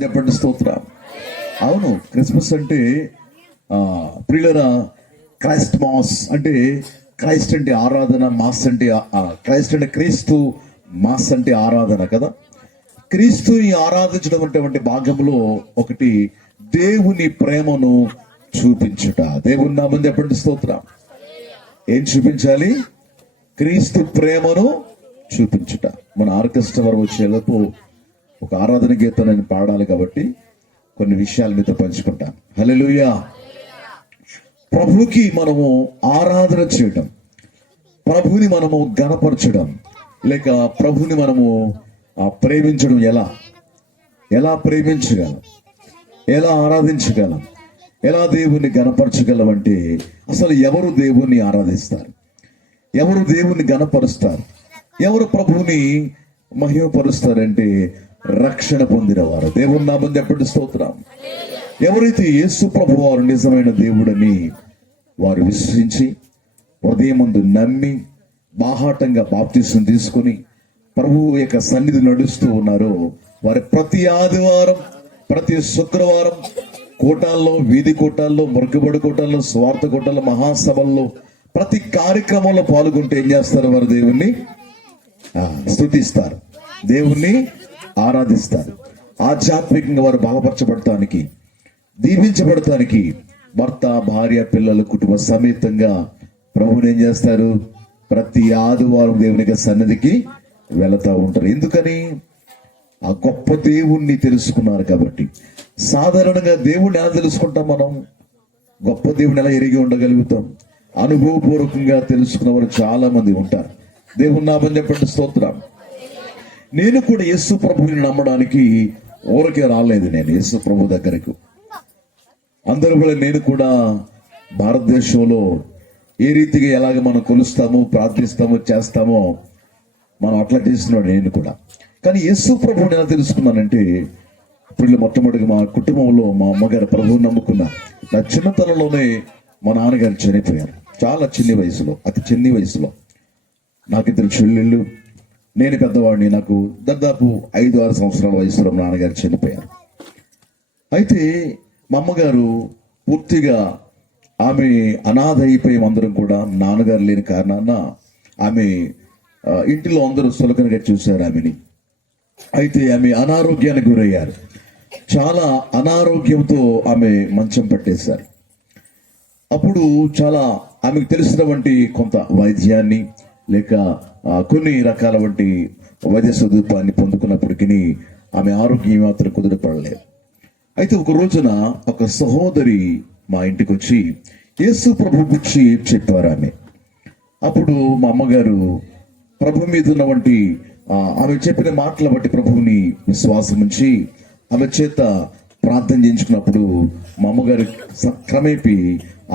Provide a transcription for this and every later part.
చెప్పండి స్తోత్రం. అవును, క్రిస్మస్ అంటే ప్రియులరా, క్రైస్ట్ మాస్ అంటే క్రైస్ట్ అంటే ఆరాధన, మాస్ అంటే క్రైస్ట్ అంటే క్రీస్తు, మాస్ అంటే ఆరాధన కదా. క్రీస్తుని ఆరాధించడం అంటే భాగంలో ఒకటి దేవుని ప్రేమను చూపించుట. దేవుని నామం చెప్పండి స్తోత్రం. ఏం చూపించాలి? క్రీస్తు ప్రేమను చూపించుట. మన ఆర్కెస్ట్రా వరకు వచ్చేలోపు ఒక ఆరాధన గీతం నేను పాడాలి కాబట్టి కొన్ని విషయాలు మీతో పంచుకుంటాను. హల్లెలూయా. ప్రభుకి మనము ఆరాధన చేయడం, ప్రభుని మనము గణపరచడం, లేక ప్రభుని మనము ప్రేమించడం ఎలా ప్రేమించగలం, ఎలా ఆరాధించగలం, ఎలా దేవుణ్ణి గణపరచగలం అంటే అసలు ఎవరు దేవుణ్ణి ఆరాధిస్తారు, ఎవరు దేవుణ్ణి గణపరుస్తారు, ఎవరు ప్రభువుని మహిమపరుస్తారంటే రక్షణ పొందిన వారు. దేవుని నామం చెప్పండి స్తోత్రం. ఎవరైతే యేసు ప్రభు వారు నిజమైన దేవుడని వారు విశ్వసించి హృదయమందు నమ్మి బాహాటంగా బాప్తిసం తీసుకుని ప్రభువు యొక్క సన్నిధి నడుస్తూ ఉన్నారో వారి ప్రతి ఆదివారం, ప్రతి శుక్రవారం కూటాల్లో, వీధి కూటాల్లో, మరుగుబడి కూటాల్లో, స్వార్థ కూటాల్లో, మహాసభల్లో, ప్రతి కార్యక్రమంలో పాల్గొంటే ఏం చేస్తారు? వారు దేవుణ్ణి స్తుతిస్తారు, దేవుణ్ణి ఆరాధిస్తారు. ఆధ్యాత్మికంగా వారు బలపరచబడటానికి, దీవించబడటానికి భర్త, భార్య, పిల్లలు, కుటుంబ సమేతంగా ప్రభువుని ఏం చేస్తారు? ప్రతి ఆదివారం దేవుని సన్నిధికి వెళతా ఉంటారు. ఎందుకని? ఆ గొప్ప దేవుణ్ణి తెలుసుకున్నారు కాబట్టి. సాధారణంగా దేవుణ్ణి ఎలా తెలుసుకుంటాం? మనం గొప్ప దేవుని ఎలా ఎరిగి ఉండగలుగుతాం? అనుభవపూర్వకంగా తెలుసుకున్న వారు చాలా మంది ఉంటారు. దేవుని నామం చెప్పండి స్తోత్రం. నేను కూడా యేసు ప్రభువుని నమ్మడానికి ఊరికే రాలేదు. నేను యేసు ప్రభు దగ్గరకు అందరూ కూడా, నేను కూడా భారతదేశంలో ఏ రీతిగా ఎలాగ మనం కొలుస్తామో, ప్రార్థిస్తామో, చేస్తామో మనం అట్లా చేస్తున్నాడు నేను కూడా. కానీ యేసు ప్రభువుని ఎలా తెలుసుకున్నానంటే, ఇప్పుడు మొట్టమొదటిగా మా కుటుంబంలో మా అమ్మగారు ప్రభువుని నమ్ముకున్నారు. నా చిన్నతనంలోనే మా నాన్నగారు చనిపోయారు. చాలా చిన్ని వయసులో, అతి చిన్ని వయసులో. నాకు ఇద్దరు చెల్లెళ్ళు, నేను పెద్దవాడిని. నాకు దాదాపు 5-6 సంవత్సరాల వయసులో మా నాన్నగారు చనిపోయారు. అయితే మా అమ్మగారు పూర్తిగా ఆమె అనాథ అయిపోయి అందరం కూడా, నాన్నగారు లేని కారణాన ఆమె ఇంటిలో అందరూ సులకనగా చూశారు ఆమెని. అయితే ఆమె అనారోగ్యానికి గురయ్యారు. చాలా అనారోగ్యంతో ఆమె మంచం పట్టేశారు. అప్పుడు చాలా ఆమెకు తెలిసినటువంటి కొంత వైద్యాన్ని, లేక కొన్ని రకాల వంటి వైద్య సదుపాయాన్ని పొందుకున్నప్పటికీ ఆమె ఆరోగ్యం మాత్రం కుదురపడలేదు. అయితే ఒక రోజున ఒక సహోదరి మా ఇంటికి వచ్చి యేసు ప్రభు గురించి చెప్పారు ఆమె. అప్పుడు మా అమ్మగారు ప్రభు మీద ఉన్నటువంటి ఆమె చెప్పిన మాటల బట్టి ప్రభువుని విశ్వాసం ఉంచి ఆమె చేత ప్రార్థన చేయించుకున్నప్పుడు మా అమ్మగారు క్రమేపీ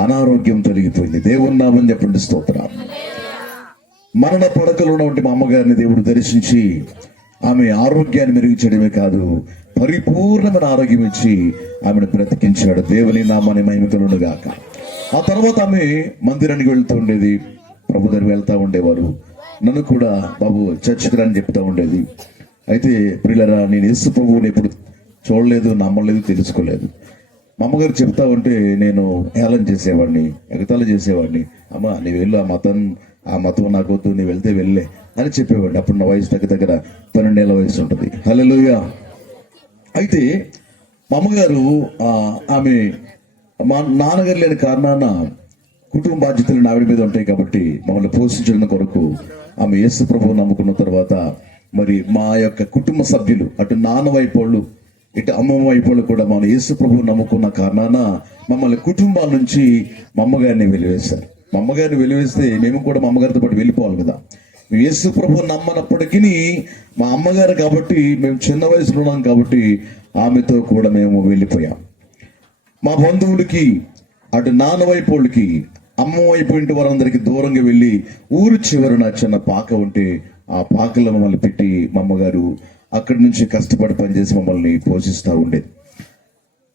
అనారోగ్యం తొలగిపోయింది. దేవుని నామం చెప్పండి స్తోత్రం. మరణ పడకలో ఉన్నటువంటి మా అమ్మగారిని దేవుడు దర్శించి ఆమె ఆరోగ్యాన్ని మెరుగు చేయడమే కాదు, పరిపూర్ణమైన ఆరోగ్యం ఇచ్చి ఆమెను బ్రతికించాడు. దేవుని నామాన్ని మహిమకలును గాక. ఆ తర్వాత ఆమె మందిరానికి వెళ్తూ ఉండేది, ప్రభు దగ్గరికి వెళ్తూ ఉండేవారు. నన్ను కూడా బాబు చర్చికి అని చెప్తా ఉండేది. అయితే ప్రియులరా, నేను యేసు ప్రభువుని ఎప్పుడు చూడలేదు, నమ్మలేదు, తెలుసుకోలేదు. మా అమ్మగారు చెప్తా ఉంటే నేను హేళన చేసేవాడిని, ఎగతాళి చేసేవాడిని. అమ్మ నీవు వెళ్ళు, ఆ మతం నాకు వద్దు, నీ వెళ్తే వెళ్ళే అని చెప్పేవాడిని. అప్పుడు నా వయసు దగ్గర 12 ఏళ్ళ వయసు ఉంటుంది. హల్లెలూయా. అయితే మా అమ్మగారు ఆమె మా నాన్నగారు లేని కారణాన కుటుంబ బాధ్యతలు ఆవిడ మీద ఉంటాయి కాబట్టి మమ్మల్ని పోషించడం కొరకు ఆమె యేసు ప్రభువు నమ్ముకున్న తర్వాత మరి మా యొక్క కుటుంబ సభ్యులు, అటు నాన్న వైపు వాళ్ళు, ఇటు అమ్మమ్మ వైపు వాళ్ళు కూడా మన యేసు ప్రభువు నమ్ముకున్న కారణాన మమ్మల్ని కుటుంబాల నుంచి మా అమ్మగారిని వెలివేశారు. మా అమ్మగారిని వెలివేస్తే మేము కూడా మా అమ్మగారితో పాటు వెళ్ళిపోవాలి కదా. మేము యేసు ప్రభువు నమ్మనప్పటికీ మా అమ్మగారు కాబట్టి, మేము చిన్న వయసులో ఉన్నాం కాబట్టి ఆమెతో కూడా మేము వెళ్ళిపోయాం. మా బంధువులకి, అటు నాన్న వైపు వాళ్ళకి, అమ్మ వైపు ఇంటి వారందరికీ దూరంగా వెళ్ళి ఊరు చివరన చిన్న పాక ఉంటే ఆ పాకలో మమ్మల్ని పెట్టి మా అమ్మగారు అక్కడి నుంచి కష్టపడి పనిచేసి మమ్మల్ని పోషిస్తూ ఉండేది.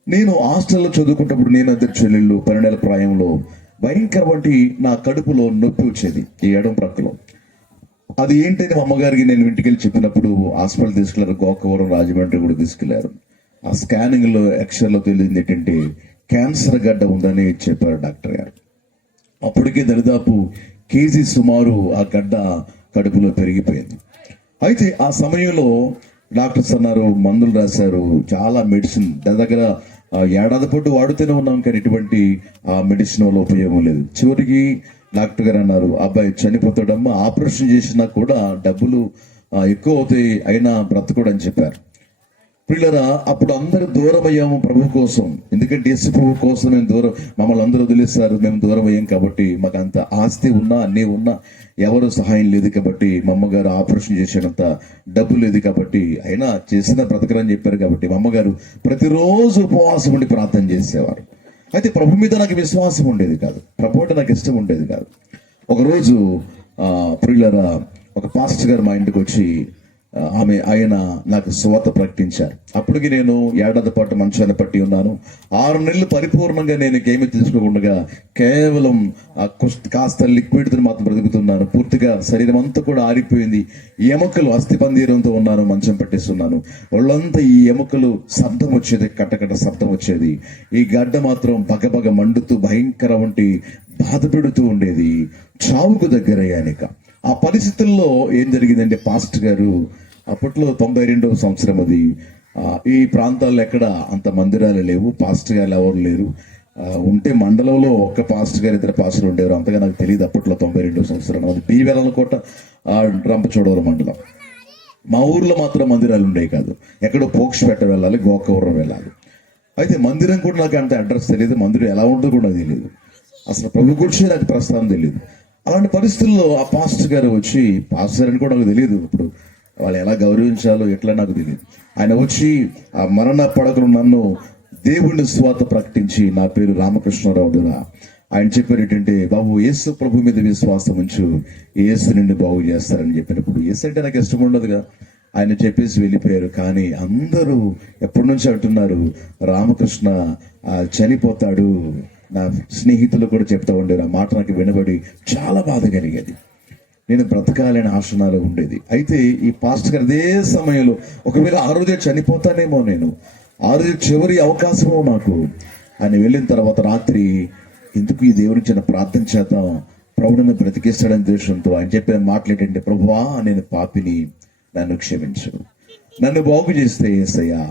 నేను హాస్టల్లో చదువుకున్నప్పుడు నేను ఇద్దరు చెల్లెళ్ళు 12 ఏళ్ళ ప్రాయంలో భయంకర వంటి నా కడుపులో నొప్పి వచ్చేది ఈ ఎడం ప్రక్కలో. అది ఏంటని మా అమ్మగారికి నేను ఇంటికి వెళ్ళి చెప్పినప్పుడు హాస్పిటల్ తీసుకెళ్లారు, గోకవరం, రాజమండ్రి కూడా తీసుకెళ్లారు. ఆ స్కానింగ్లో ఎక్స్రేలో తెలియదు ఏంటంటే క్యాన్సర్ గడ్డ ఉందని చెప్పారు డాక్టర్ గారు. అప్పటికే దరిదాపు కేజీ సుమారు ఆ గడ్డ కడుపులో పెరిగిపోయింది. అయితే ఆ సమయంలో డాక్టర్స్ అన్నారు, మందులు రాశారు, చాలా మెడిసిన్ దగ్గర ఏడాది పాటు వాడుతూనే ఉన్నాం, కానీ ఎటువంటి ఆ మెడిసిన్ వల్ల ఉపయోగం లేదు. చివరికి డాక్టర్ గారు అన్నారు, అబ్బాయి చనిపోతాడమ్మా, ఆపరేషన్ చేసినా కూడా డబ్బులు ఎక్కువ అవుతాయి, అయినా బ్రతకూడని అని చెప్పారు. పిల్లరా, అప్పుడు అందరూ దూరం అయ్యాము ప్రభు కోసం. ఎందుకంటే యేసు ప్రభు కోసం మేము దూరం, మమ్మల్ని అందరూ వదిలేస్తారు, మేము దూరం అయ్యాం కాబట్టి, మాకు అంత ఆస్తి ఉన్నా అన్నీ ఉన్నా ఎవరు సహాయం లేదు కాబట్టి, మా అమ్మగారు ఆపరేషన్ చేసేంత డబ్బు లేదు కాబట్టి, అయినా చేసిన బ్రతకరని చెప్పారు కాబట్టి మా అమ్మగారు ప్రతిరోజు ఉపవాసం ఉండి ప్రార్థన చేసేవారు. అయితే ప్రభు మీద నాకు విశ్వాసం ఉండేది కాదు, ప్రభు అంటే నాకు ఇష్టం ఉండేది కాదు. ఒకరోజు ప్రియులరా, ఒక పాస్టర్ గారు మా ఇంటికి వచ్చి ఆయన నాకు సువార్త ప్రకటించారు. అప్పటికి నేను ఏడాది పాటు మంచాన్ని పట్టి ఉన్నాను. 6 నెలలు పరిపూర్ణంగా నేను ఏమీ తీసుకోకుండా కేవలం కాస్త లిక్విడ్తో మాత్రం బ్రతుకుతున్నాను. పూర్తిగా శరీరం అంతా కూడా ఆరిపోయింది. ఎముకలు అస్థిపంజరంతో ఉన్నాను, మంచం పట్టేస్తున్నాను. ఒళ్ళంతా ఈ ఎముకలు శబ్దం వచ్చేది, కట్టకట్ట శబ్దం వచ్చేది. ఈ గడ్డ మాత్రం బగబగ మండుతూ భయంకర వంటి బాధ పెడుతూ ఉండేది. చావుకు దగ్గరయ్యానిక. ఆ పరిస్థితుల్లో ఏం జరిగిందంటే, పాస్టర్ గారు అప్పట్లో 92వ సంవత్సరం అది. ఈ ప్రాంతాల్లో ఎక్కడ అంత మందిరాలు లేవు, పాస్టర్ గారు ఎవరు లేరు. ఉంటే మండలంలో ఒక్క పాస్టర్ గారు, 2 పాస్టర్లు ఉండేవారు. అంతగా నాకు తెలియదు అప్పట్లో. 92వ సంవత్సరం అది బి వెలనకోట, రంపచోడవరం మండలం. మా ఊర్లో మాత్రం మందిరాలు ఉండేవి కాదు. ఎక్కడో పోక్షపేట వెళ్ళాలి, గోకవరం వెళ్ళాలి. అయితే మందిరం కూడా నాకు అంత అడ్రస్ తెలియదు, మందిరం ఎలా ఉంటుందో కూడా తెలియదు, అసలు ప్రభు గురించి నాకు ప్రస్తావన తెలియదు. అలాంటి పరిస్థితుల్లో ఆ పాస్టర్ గారు వచ్చి, పాస్టర్ అని కూడా నాకు తెలియదు, ఇప్పుడు వాళ్ళు ఎలా గౌరవించాలో ఎట్లా నాకు తెలియదు. ఆయన వచ్చి ఆ మరణ పడకలు నన్ను దేవుడిని స్వాత ప్రకటించి, నా పేరు రామకృష్ణరావుడురా, ఆయన చెప్పారు ఏంటంటే, బాబు యేసు ప్రభు మీద విశ్వాసం ఉంచు, యేసు నిన్ను బాగు చేస్తారని చెప్పినప్పుడు, యేసు అంటే నాకు ఇష్టం ఉండదుగా, ఆయన చెప్పేసి వెళ్ళిపోయారు. కానీ అందరూ ఎప్పటి నుంచి అంటున్నారు, రామకృష్ణ చనిపోతాడు. నా స్నేహితులు కూడా చెప్తా ఉండేది. ఆ మాట నాకు వినబడి చాలా బాధ కలిగేది. నేను బ్రతకాలని ఆశనాలు ఉండేది. అయితే ఈ పాస్టర్ గారు అదే సమయంలో, ఒకవేళ ఆ రోజే చనిపోతానేమో, నేను ఆ రోజు చివరి అవకాశమో నాకు. ఆయన వెళ్ళిన తర్వాత రాత్రి, ఎందుకు ఈ దేవుని చిన్న ప్రార్థన చేద్దాం, ప్రభువుని బ్రతికిస్తాడని దేశంతో ఆయన చెప్పిన మాటలు ఏంటంటే, ప్రభువా నేను పాపిని, నన్ను క్షమించు, నన్ను బాగు చేస్తే యేసయ్యా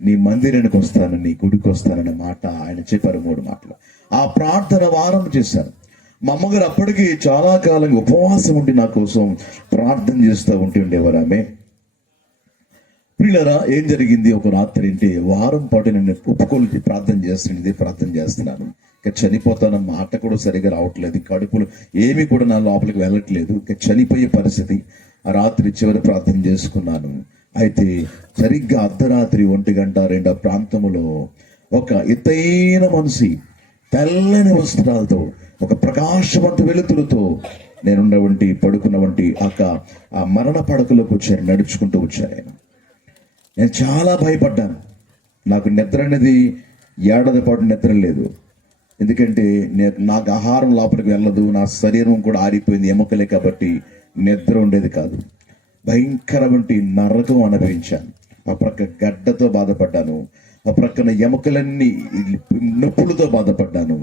నీ మందిరానికి వస్తాను, నీ గుడికి వస్తానన్న మాట ఆయన చెప్పారు. 3 మాటలు. ఆ ప్రార్థన వారం చేశాను. మా అమ్మగారు అప్పటికి చాలా కాలంగా ఉపవాసం ఉండి నా కోసం ప్రార్థన చేస్తూ ఉండేవారు. ఆమె ప్రియులారా, ఏం జరిగింది ఒక రాత్రి అంటే, వారం పాటు నేను ఒప్పుకోలు ప్రార్థన చేస్తున్నాను. ఇంకా చనిపోతానన్న మాట కూడా సరిగా రావట్లేదు, కడుపులు ఏమీ కూడా నా లోపలికి వెళ్ళట్లేదు, ఇంకా చనిపోయే పరిస్థితి. ఆ రాత్రి చివరి ప్రార్థన చేసుకున్నాను. అయితే సరిగ్గా అర్ధరాత్రి 1:02 ప్రాంతంలో ఒక ఎత్తైన మనిషి తెల్లని వస్త్రాలతో, ఒక ప్రకాశవంత వెలుతురుతో నేనున్నవంటి పడుకున్నవంటి ఆ మరణ పడకలోకి వచ్చారు, నడుచుకుంటూ వచ్చారు. నేను చాలా భయపడ్డాను. నాకు నిద్ర అనేది ఏడాది పాటు నిద్ర లేదు. ఎందుకంటే నాకు ఆహారం లోపలికి వెళ్ళదు, నా శరీరం కూడా ఆరిపోయింది, ఎముకలే కాబట్టి నిద్ర ఉండేది కాదు. భయంకరవంటి నరకం అనుభవించాను. ఆ ప్రక్క గడ్డతో బాధపడ్డాను, ఆ ప్రక్కన ఎముకలన్నీ నొప్పులతో బాధపడ్డాను,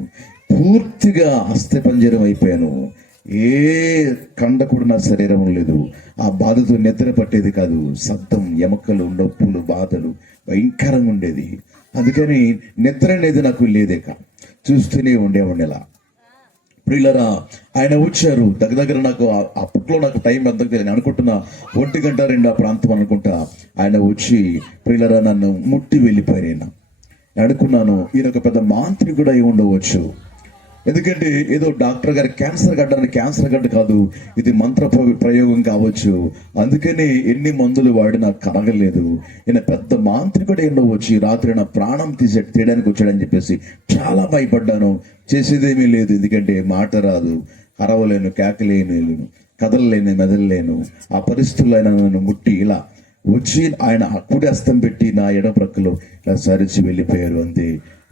పూర్తిగా అస్థిపంజరం అయిపోయాను. ఏ కండ కూడా నా శరీరం లేదు. ఆ బాధతో నిద్ర పట్టేది కాదు. శబ్దం, ఎముకలు, నొప్పులు, బాధలు భయంకరంగా ఉండేది. అందుకని నిద్ర అనేది నాకు లేదేక, చూస్తూనే ఉండేవాడిలా. ప్రియులరా, ఆయన వచ్చారు దగ్గర నాకు అప్పట్లో నాకు టైం ఎంత తెలియదు, అనుకుంటున్నా 1:02 ప్రాంతం అనుకుంటా. ఆయన వచ్చి ప్రియులరా నన్ను ముట్టి వెళ్ళిపోయారు. అనుకున్నాను, ఈయన ఒక పెద్ద మాంత్రికుడు అయి ఉండవచ్చు. ఎందుకంటే ఏదో డాక్టర్ గారి క్యాన్సర్ గడ్డ కాదు, ఇది మంత్ర ప్రయోగం కావచ్చు. అందుకని ఎన్ని మందులు వాడినా కరగలేదు. ఈయన పెద్ద మాంత్రికుడు ఉండవచ్చు, రాత్రి నా ప్రాణం తీయడానికి వచ్చాడని చెప్పేసి చాలా భయపడ్డాను. చేసేదేమీ లేదు, ఎందుకంటే మాట రాదు, అరవలేను, కేకలేను, కదలలేను, మెదలలేను. ఆ పరిస్థితుల్లో ఆయన నన్ను ముట్టి ఇలా వచ్చి ఆయన కుడి హస్తం పెట్టి నా ఎడ ప్రక్కలో ఇలా సరిచి వెళ్ళిపోయారు. అంతే,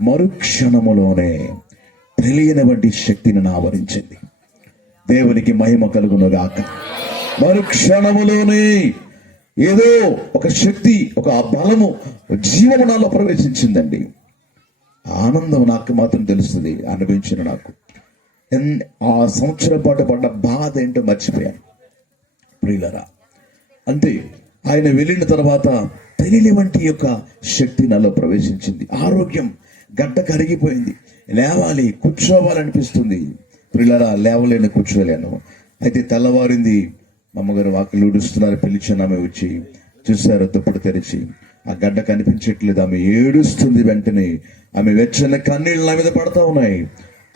మరుక్షణములోనే తెలియని వంటి శక్తిని ఆవరించింది. దేవునికి మహిమ కలుగునుగాక. మరుక్షణములోనే ఏదో ఒక శక్తి, ఒక బలము, జీవము నాలో ప్రవేశించిందండి. ఆనందం నాకు మాత్రం తెలుస్తుంది, అనుభవించిన నాకు. ఆ సంవత్సరం పాటు పడ్డ బాధ ఏంటో మర్చిపోయాను ప్రియులరా. అంతే, ఆయన వెళ్ళిన తర్వాత తెలియని వంటి యొక్క శక్తి నాలో ప్రవేశించింది. ఆరోగ్యం గడ్డ కరిగిపోయింది. లేవాలి, కూర్చోవాలనిపిస్తుంది ప్రియులరా. లేవలేను, కూర్చోలేను. అయితే తెల్లవారింది, అమ్మగారు వాకిలు ఊడుస్తున్నారు, పిలిచాను. ఆమె వచ్చి చూశారు, దుప్పటి తెరిచి ఆ గడ్డ కనిపించట్లేదు. ఆమె ఏడుస్తుంది. వెంటనే ఆమె వెచ్చని కన్నీళ్ళు నా మీద పడతా ఉన్నాయి.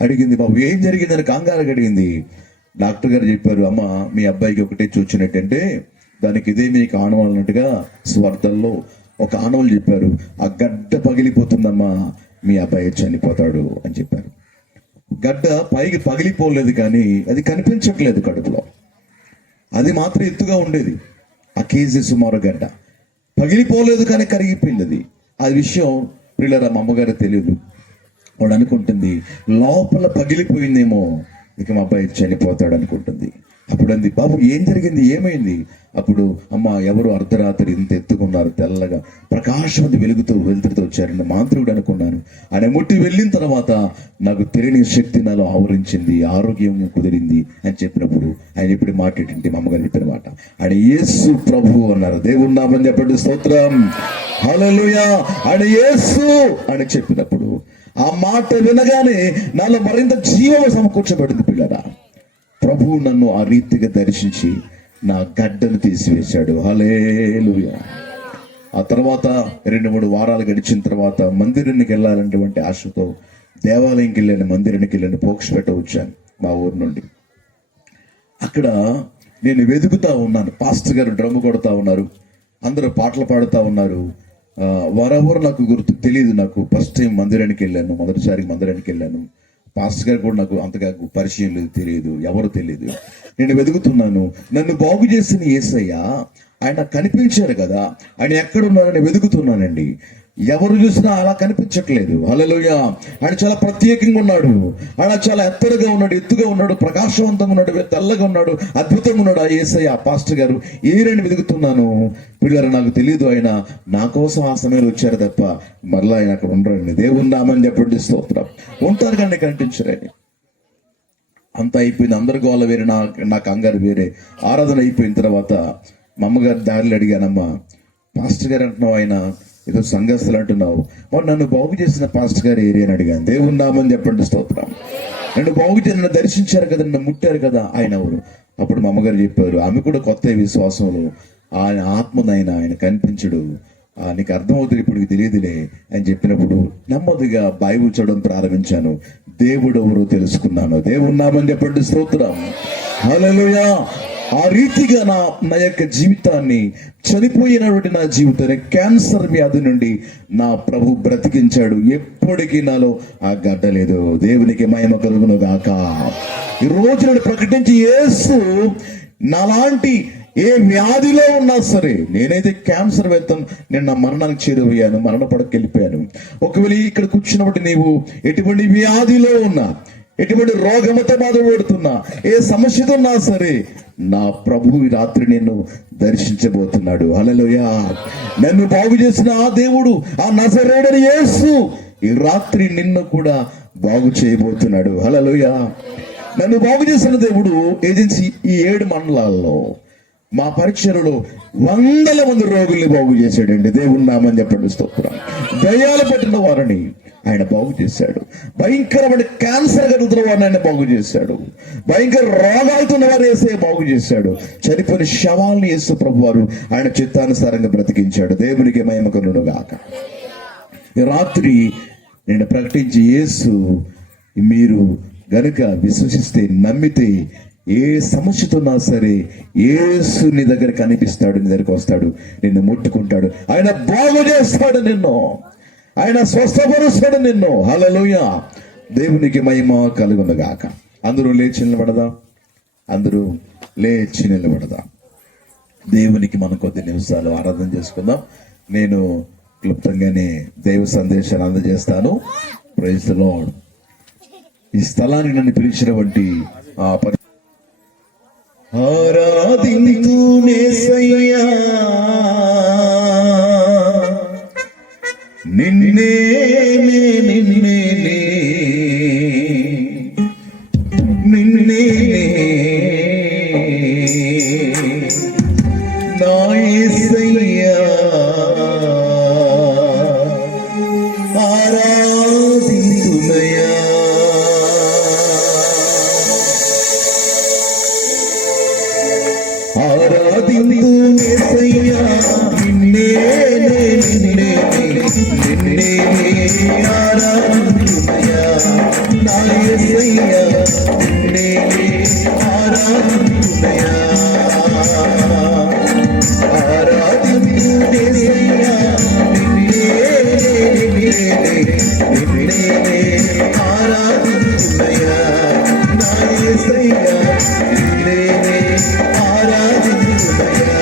అడిగింది, బాబు ఏం జరిగిందని కంగారుగా అడిగింది. డాక్టర్ గారు చెప్పారు, అమ్మ మీ అబ్బాయికి ఒకటే చూచినట్టంటే దానికి ఇదే మీకు ఆనవాలు అన్నట్టుగా స్వార్థల్లో ఒక ఆనవాలు చెప్పారు. ఆ గడ్డ పగిలిపోతుందమ్మా, మీ అబ్బాయి చనిపోతాడు అని చెప్పారు. గడ్డ పైకి పగిలిపోలేదు, కానీ అది కనిపించట్లేదు కడుపులో. అది మాత్రం ఎత్తుగా ఉండేది. ఆ కేజీ సుమారు గడ్డ పగిలిపోలేదు, కానీ కరిగిపోయింది. అది ఆ విషయం పిల్లల మా అమ్మగారు తెలియదు. వాడు అనుకుంటుంది లోపల పగిలిపోయిందేమో, ఇక మా అబ్బాయి చనిపోతాడు అనుకుంటుంది. అప్పుడు అంది, బాబు ఏం జరిగింది, ఏమైంది? అప్పుడు అమ్మ ఎవరు అర్ధరాత్రి ఇంత ఎత్తుకున్నారు, తెల్లగా ప్రకాశవంతి వెలుతురుతో వచ్చారండి. మాంత్రికుడు అనుకున్నాను. ఆయన ముట్టి వెళ్ళిన తర్వాత నాకు తెలియని శక్తి నాలో ఆవరించింది, ఆరోగ్యం కుదిరింది అని చెప్పినప్పుడు ఆయన ఎప్పుడు మాట్లాడింటి, మా అమ్మగారు చెప్పిన మాట, ఆయన యేసు ప్రభు అన్నారు. దేవుని నామని చెప్పండి, స్తోత్రం, హల్లెలూయా. ఆయన యేసు అని చెప్పినప్పుడు ఆ మాట వినగానే నాలో మరింత జీవం సమకూర్చబడింది పిల్లరా. ప్రభువు నన్ను ఆ రీతిగా దర్శించి నా గడ్డను తీసివేశాడు. హల్లెలూయా. ఆ తర్వాత 2-3 వారాలు గడిచిన తర్వాత మందిరానికి వెళ్ళాలన్నటువంటి ఆశతో దేవాలయంకి వెళ్ళాను, మందిరానికి వెళ్ళాను. పోక్షపేట వచ్చాను మా ఊరు నుండి. అక్కడ నేను వెతుకుతా ఉన్నాను. పాస్టర్ గారు డ్రమ్ము కొడతా ఉన్నారు, అందరూ పాటలు పాడుతూ ఉన్నారు. వారెవరు నాకు గుర్తు తెలియదు. నాకు ఫస్ట్ టైం మందిరానికి వెళ్ళాను, మొదటిసారి మందిరానికి వెళ్ళాను. పాస్టర్ గారు కూడా నాకు అంతగా పరిచయం లేదు, తెలియదు, ఎవరు తెలియదు. నేను వెతుకుతున్నాను. నన్ను బాగు చేసిన యేసయ్య ఆయన కనిపించారు కదా, ఆయన ఎక్కడున్నారని వెతుకుతున్నానండి. ఎవరు చూసినా అలా కనిపించట్లేదు. హల్లెలూయా. ఆయన చాలా ప్రత్యేకంగా ఉన్నాడు. ఆయన చాలా ఎత్తరగా ఉన్నాడు, ఎత్తుగా ఉన్నాడు, ప్రకాశవంతంగా ఉన్నాడు, తెల్లగా ఉన్నాడు, అద్భుతంగా ఉన్నాడు. ఆ యేసయ్య పాస్టర్ గారు ఏరని వెతుకుతున్నాను. పిల్లలు నాకు తెలియదు, ఆయన నా కోసం ఆ సమయంలో వచ్చారు తప్ప మరలా ఆయన అక్కడ ఉండరండి. దేవుని నామని చెప్పండి, స్తోత్రం. ఉంటారు కానీ కనిపించరండి. అంత అయిపోయింది, అందరు గోల వేరే, నాకు కంగారు వేరే. ఆరాధన అయిపోయిన తర్వాత మా అమ్మగారు దారిలో అడిగానమ్మా, పాస్టర్ గారు అంటున్నావు, ఆయన ఏదో సంఘస్థలు అంటున్నావు, మరి నన్ను బాగు చేసిన పాస్టర్ గారు ఏరియా అని అడిగాను. దేవుని నామని చెప్పండి, స్తోత్రం. నన్ను బాగు చేసి నన్ను దర్శించారు కదా, నన్ను ముట్టారు కదా, ఆయన ఎవరు? అప్పుడు మా అమ్మగారు చెప్పారు, ఆమె కూడా కొత్త విశ్వాసంలో ఆయన ఆత్మనైనా ఆయన కనిపించడు, నీకు అర్థమవుతుంది, ఇప్పుడు తెలియదులే అని చెప్పినప్పుడు నెమ్మదిగా బైబిల్ చదవడం ప్రారంభించాను. దేవుడు ఎవరో తెలుసుకున్నాను. దేవుని నామని చెప్పండి, స్తోత్రం, హల్లెలూయా. ఆ రీతిగా నా యొక్క జీవితాన్ని, చనిపోయినటువంటి నా జీవితాన్ని క్యాన్సర్ వ్యాధి నుండి నా ప్రభు బ్రతికించాడు. ఎప్పటికీ నాలో ఆ గడ్డ లేదు. దేవునికి మహిమ కలుగును గాక. ఈ రోజు నేను ప్రకటించి, యేసు నాలాంటి ఏ వ్యాధిలో ఉన్నా సరే, నేనైతే క్యాన్సర్ వేస్తాను, నేను నా మరణానికి చేరువయ్యాను, మరణ పడకు వెళ్ళిపోయాను. ఒకవేళ ఇక్కడ కూర్చున్నప్పుడు నీవు ఎటువంటి వ్యాధిలో ఉన్నా, ఎటువంటి రోగముతో బాధపడుతున్నా, ఏ సమస్యతో ఉన్నా సరే, నా ప్రభు ఈ రాత్రి నిన్ను దర్శించబోతున్నాడు. హల్లెలూయా. నన్ను బాగు చేసిన ఆ దేవుడు, ఆ నజరేయుడైన యేసు ఈ రాత్రి నిన్ను కూడా బాగు చేయబోతున్నాడు. హల్లెలూయా. నన్ను బాగు చేసిన దేవుడు ఏజెన్సీ ఈ 7 మండలాల్లో మా పరిచయలో 100 మంది రోగుల్ని బాగు చేశాడండి. దేవుని నామని చెప్పండి, స్తోత్రం. దయ్యాలు పట్టిన వారిని ఆయన బాగు చేశాడు. భయంకరమైన క్యాన్సర్ కలుగుతున్న వారిని ఆయన బాగు చేశాడు. భయంకర రోగాలతో వారు యేసే బాగు చేశాడు. చనిపోయిన శవాల్ని యేసు ప్రభు వారు ఆయన చిత్తానుసారంగా బ్రతికించాడు. దేవునికి మహిమ కలుగును గాక. ఈ రాత్రి నేను ప్రకటించి, యేసు మీరు గనుక విశ్వసిస్తే, నమ్మితే, ఏ సమస్యతోన్నా సరే యేసు నీ దగ్గర కనిపిస్తాడు, నీ దగ్గరికి వస్తాడు, నిన్ను ముట్టుకుంటాడు, ఆయన బాగు చేస్తాడు నిన్ను, ఆయన స్వస్థపరుస్తాడు నిన్ను. హల్లెలూయా. దేవునికి మహిమ కలుగును గాక. అందరూ లేచి నిలబడదాం. అందరూ లేచి నిలబడదాం. దేవునికి మనం కొద్ది నిమిషాలు ఆరాధన చేసుకుందాం. నేను క్లుప్తంగానే దైవ సందేశాన్ని అందజేస్తాను. Praise the lord. ఈ స్థలానికి నన్ను పిలిచినటువంటి ఆరాధింతునే సయ్యా నిన్నే నిన్నే నిన్నే నా యేసయ్యా ఆరాధింతునయా. ఆరాధింతు యేసయ్యా నిన్నే నిన్నే నిన్నే ఆరాధింతునయా నా యేసయ్యా నిన్నే ఆరాధింతునయా. ఆరాధింతు యేసయ్యా నిన్నే నిన్నే ఆరాధింతునయా నా యేసయ్యా నిన్నే ఆరాధింతునయా.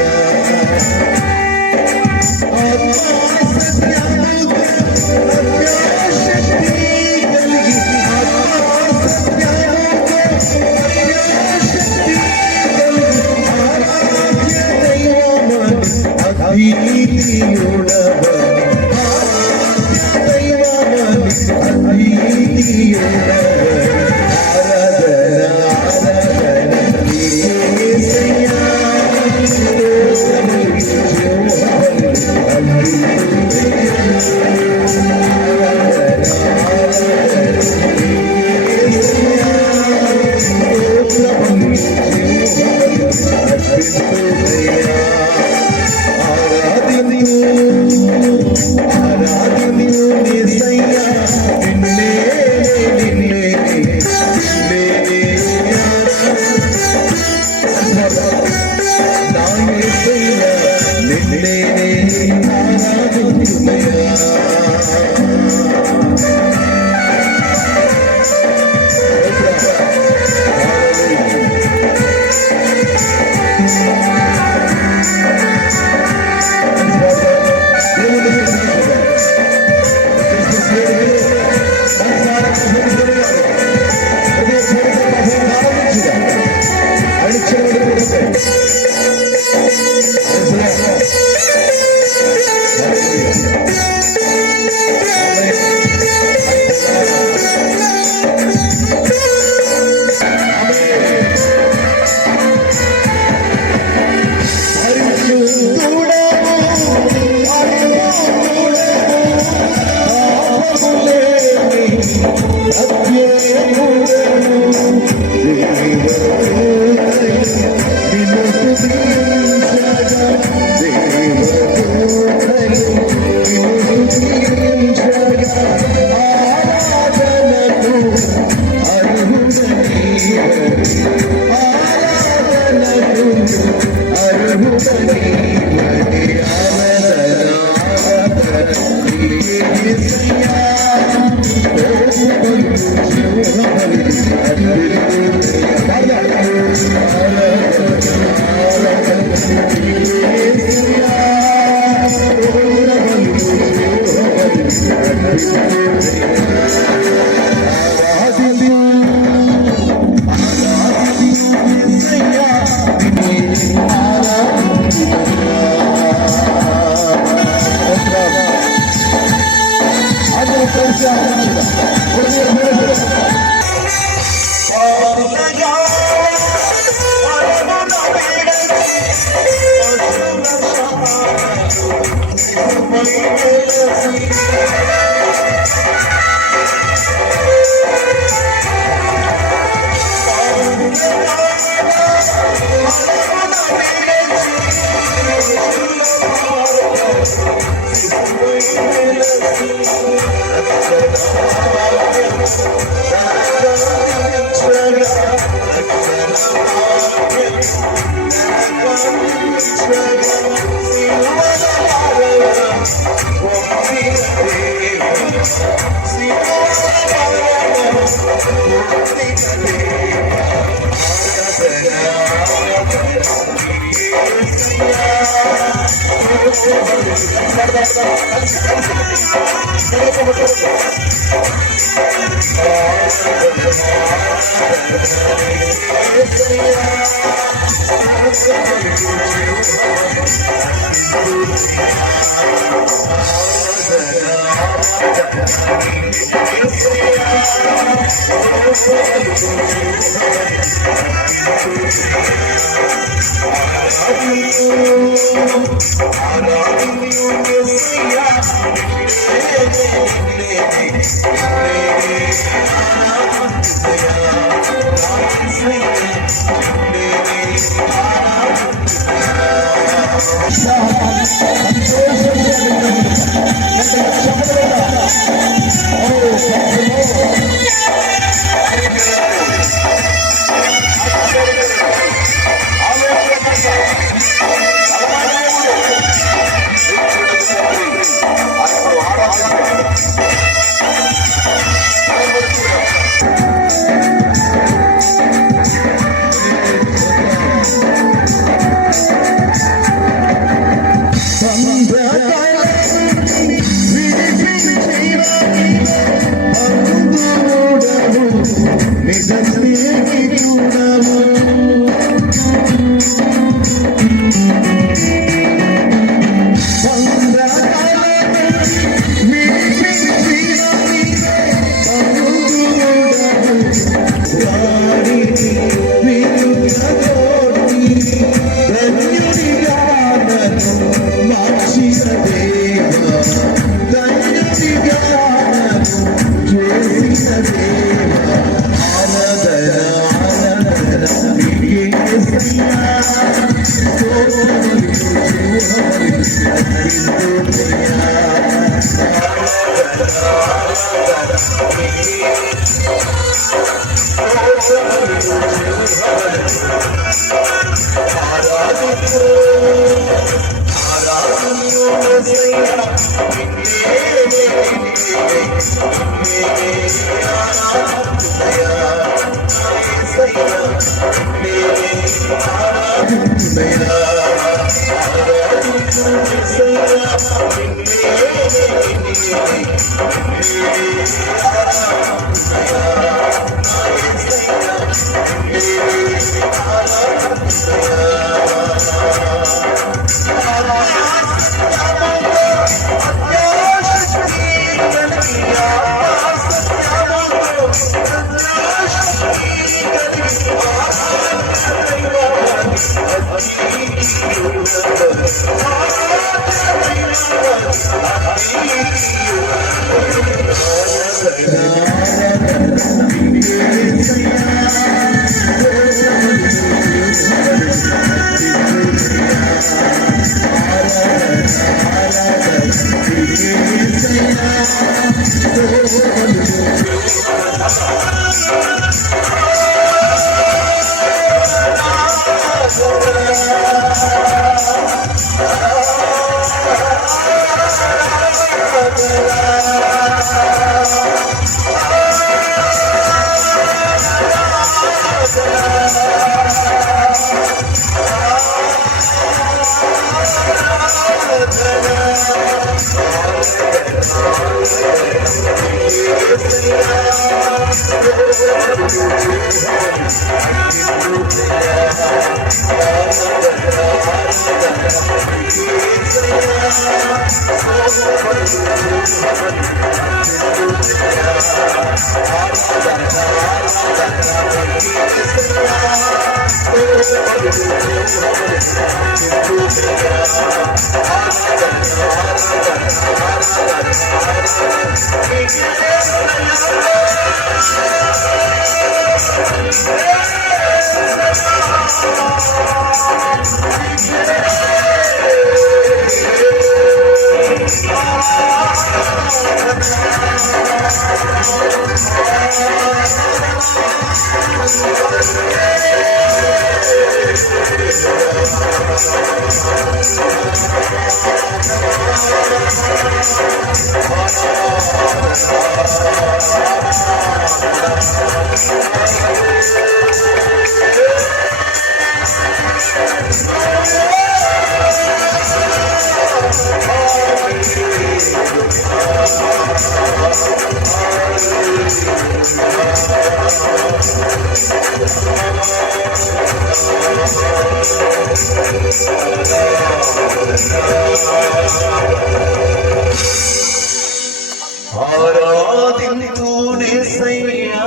ఆరాధింతునేసయ్యా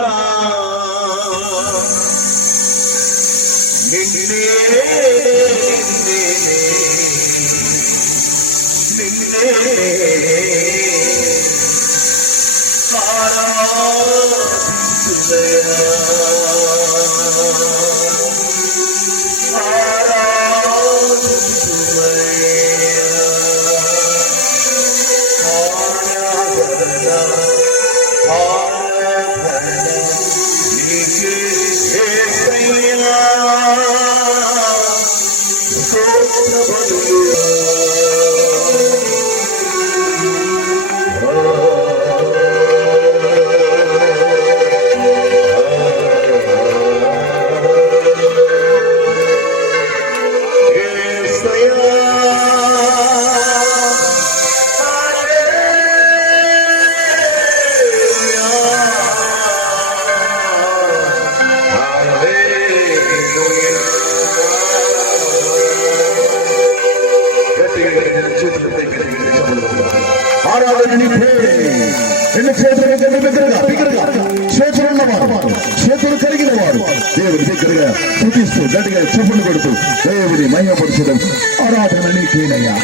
నిన్నే నిన్నే రెండు చేతులు బిగ్గరగా చేతులున్నవారు చేతులు కలిగిన వారు దేవుడి దగ్గరగా స్తుతిస్తూ గట్టిగా చెప్పులు కొడుతూ దేవుడి మహిమపరచడం ఆరాధన నీకేనయ్యా.